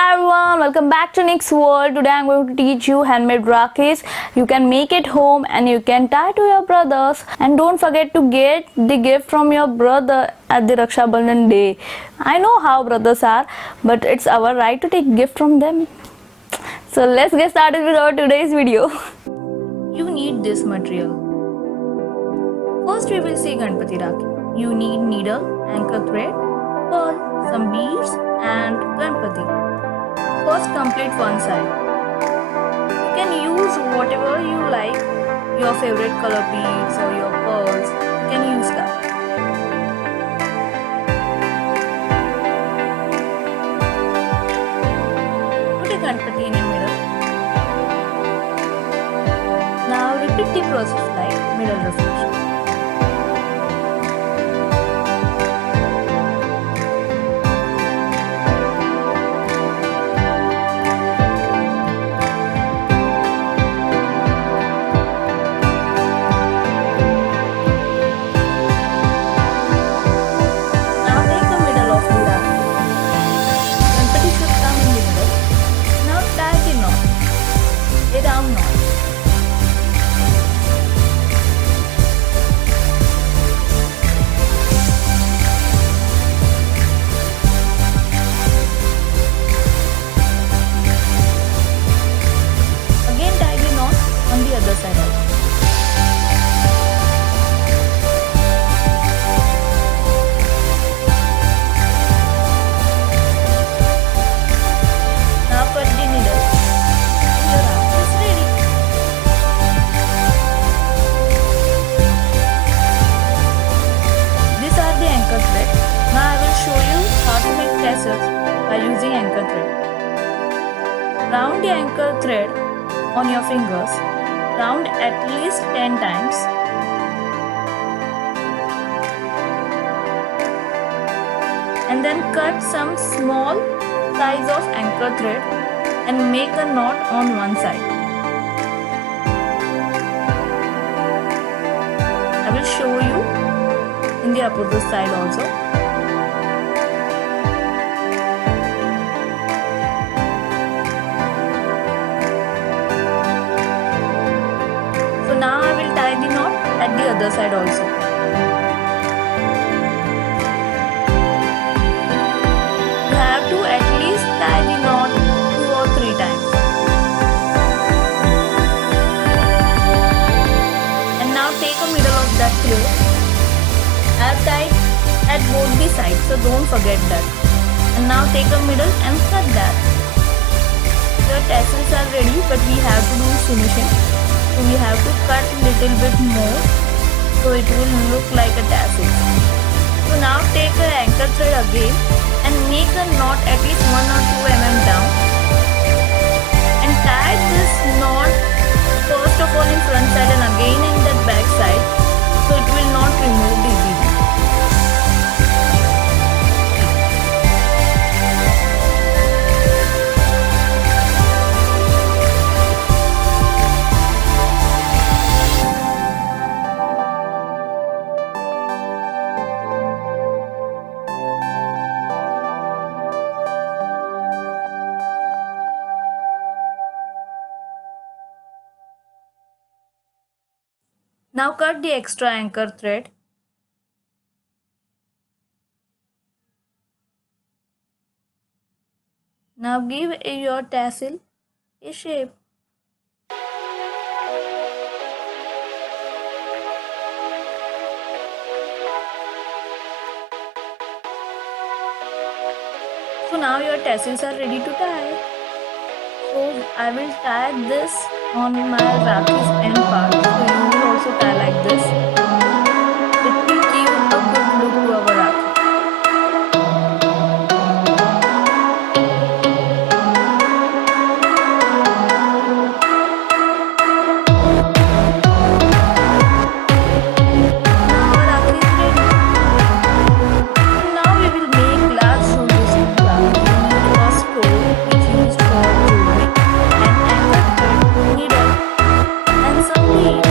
Hi everyone, welcome back to Nick's World. Today I'm going to teach you handmade Rakhis. You can make it home and you can tie to your brothers. And don't forget to get the gift from your brother at the Raksha Bhandhan day. I know how brothers are, but it's our right to take gift from them. So let's get started with our today's video. You need this material. First we will see Ganpati Rakhi. You need needle, anchor thread, pearl, some beads and Ganpati. First complete one side. You can use whatever you like, your favorite color beads or your pearls. You can use that. Put a Ganpati in the middle. Now repeat the process like middle reflection. Down knot. Again tie the knot on the other side also. Now cut the needle. Thread. Now I will show you how to make tassels by using anchor thread. Round the anchor thread on your fingers. Round at least 10 times. And then cut some small size of anchor thread and make a knot on one side. I will show you in the opposite side also. So now I will tie the knot at the other side also. You have to at least tie the knot 2 or 3 times. And now take a middle of that thread. I have tied at both the sides, so don't forget that. And now take a middle and cut that. Your tassels are ready, but we have to do finishing. So we have to cut little bit more, so it will look like a tassel. So now take an anchor thread again and make a knot at least 1 or 2 mm down. And tie this knot first of all in front side and again in the back side, so it will not remove easily. Now cut the extra anchor thread. Now give your tassel a shape. So now your tassels are ready to tie. So I will tie this on my Rakhi's end part. So you will also tie like this. It will give a good look to our Rakhi. Now our Rakhi is ready. Now we will make glass shoulders with Rakhi. You need a stone which is used for jewelry, an anchor thread, needle and some beads.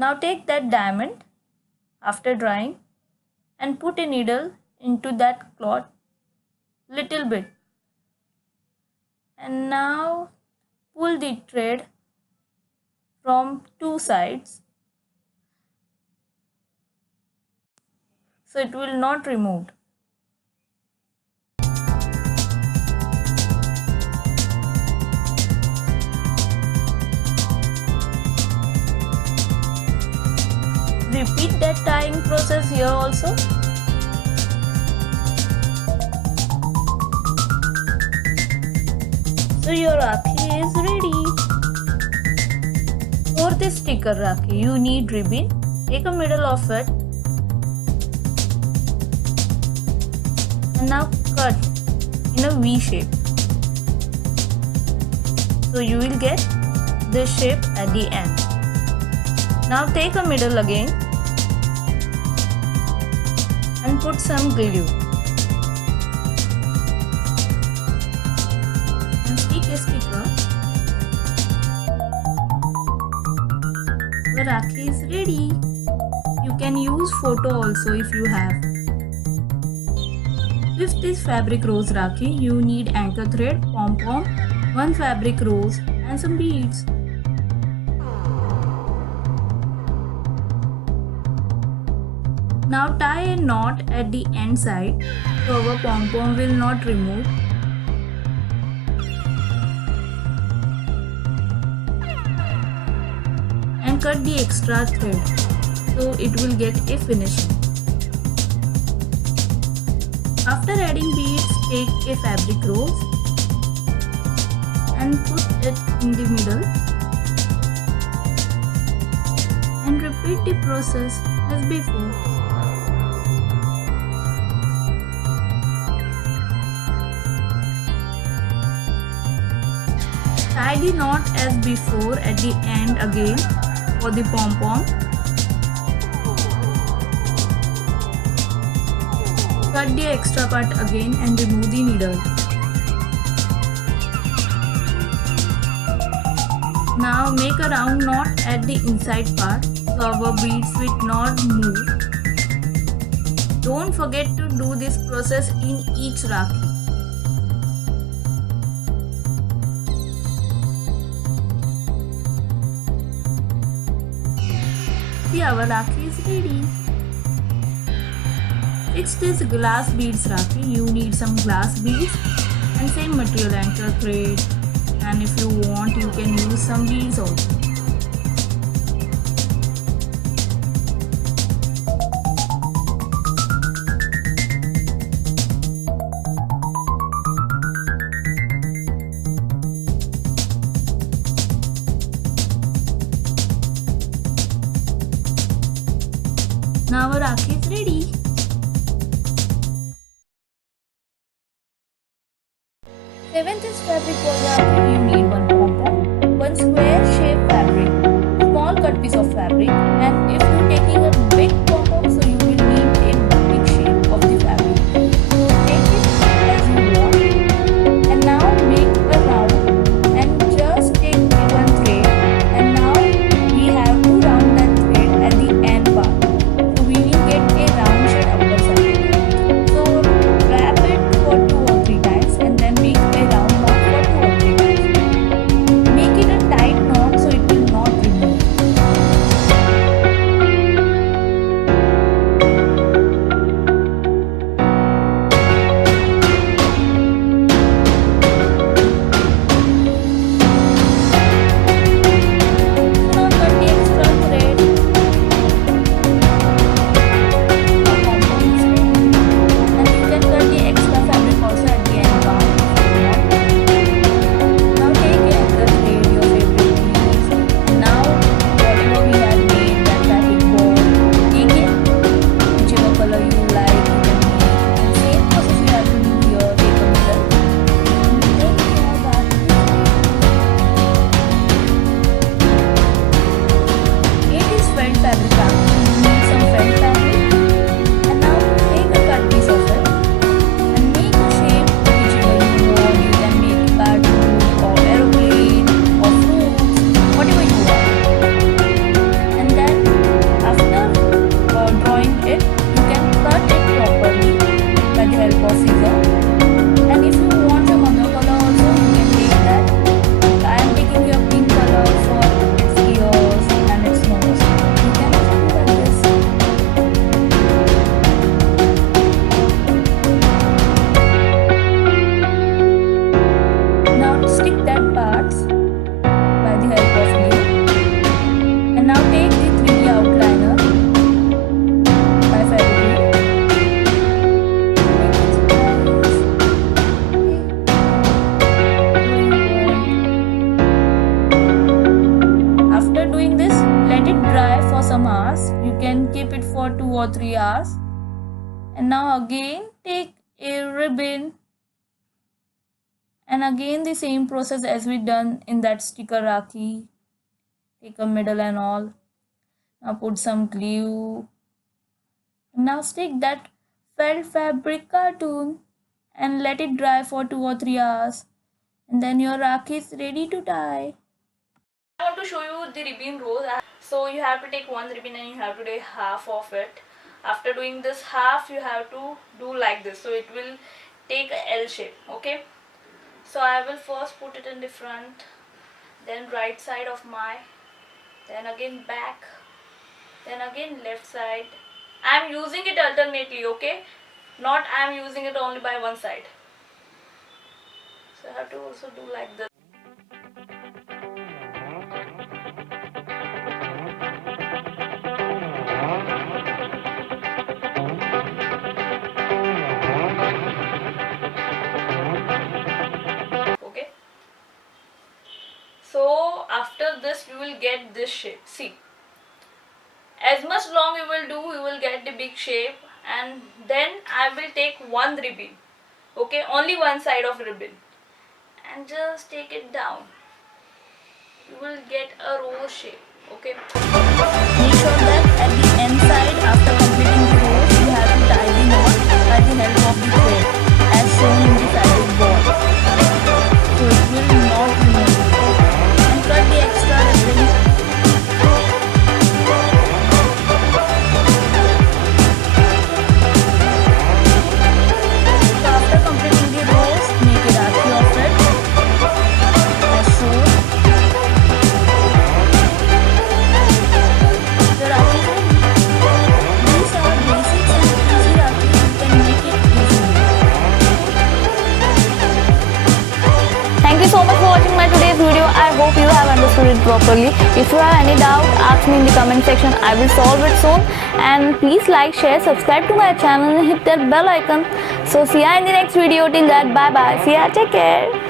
Now take that diamond after drying and put a needle into that cloth little bit, and now pull the thread from two sides so it will not remove. Repeat that tying process here also. So your Rakhi is ready. For this sticker Rakhi, you need ribbon. Take a middle of it and now cut in a V shape. So you will get this shape at the end. Now take a middle again and put some glue and stick a sticker. The Rakhi is ready. You can use photo also if you have. With this fabric rose Rakhi, you need anchor thread, pom-pom, one fabric rose and some beads. Now tie a knot at the end side so our pom-pom will not remove. And cut the extra thread so it will get a finishing. After adding beads, take a fabric rose and put it in the middle and repeat the process as before. Tie the knot as before at the end again for the pom-pom. Cut the extra part again and remove the needle. Now make a round knot at the inside part so our beads will not move. Don't forget to do this process in each Rakhi. See, our Rakhi is ready. Fix this glass beads Rakhi. You need some glass beads and same material, anchor thread, and if you want you can use some beads also. Now our Rakhi is ready. Seventh is fabric wall Rakhi. You need one pom-pom, one square shape fabric, small cut piece of fabric, and if you're taking a big pom-pom, so you will need a big shape of the fabric. Take it as you want, and now make a round and just take one thread, and now we have to round that thread at the end part. So we will get a round shape outer side. So wrap it for 2 or 3 times and then make a round knot for 2 or 3 times. eraser. And if you want some other color also, you can take that. I am taking your pink color for its ears and its nose. You can also do like this. Now stick that parts by the help of glue. And now take the 3D outliner by February. After doing this, let it dry for some hours. You can keep it for 2 or 3 hours. And now again take a ribbon, and again the same process as we done in that sticker Rakhi. Take a middle and all. Now put some glue. Now stick that felt fabric cartoon and let it dry for 2 or 3 hours. And then your Rakhi is ready to tie. I want to show you the ribbon rows. So you have to take one ribbon and you have to take half of it. After doing this half, you have to do like this. So it will take a L shape. Okay. So I will first put it in the front, then right side of my, then again back, then again left side. I am using it alternately, okay? Not I am using it only by one side. So I have to also do like this. Okay. So after this you will get this shape. See. As much long you will do, you will get the big shape, and then I will take one ribbon, okay, only one side of ribbon, and just take it down. You will get a rose shape, okay. Make sure that at the end side, after completing the rose, you have to tie the knot by the help of the thread, as shown in the fabric ball. So it will not remove. And cut the extra ribbon. Thank you so much for watching my today's video. I hope you have understood it properly. If you have any doubt, ask me in the comment section. I will solve it soon. And please like, share, subscribe to my channel and hit that bell icon. So see ya in the next video. Till that, bye bye. See ya. Take care.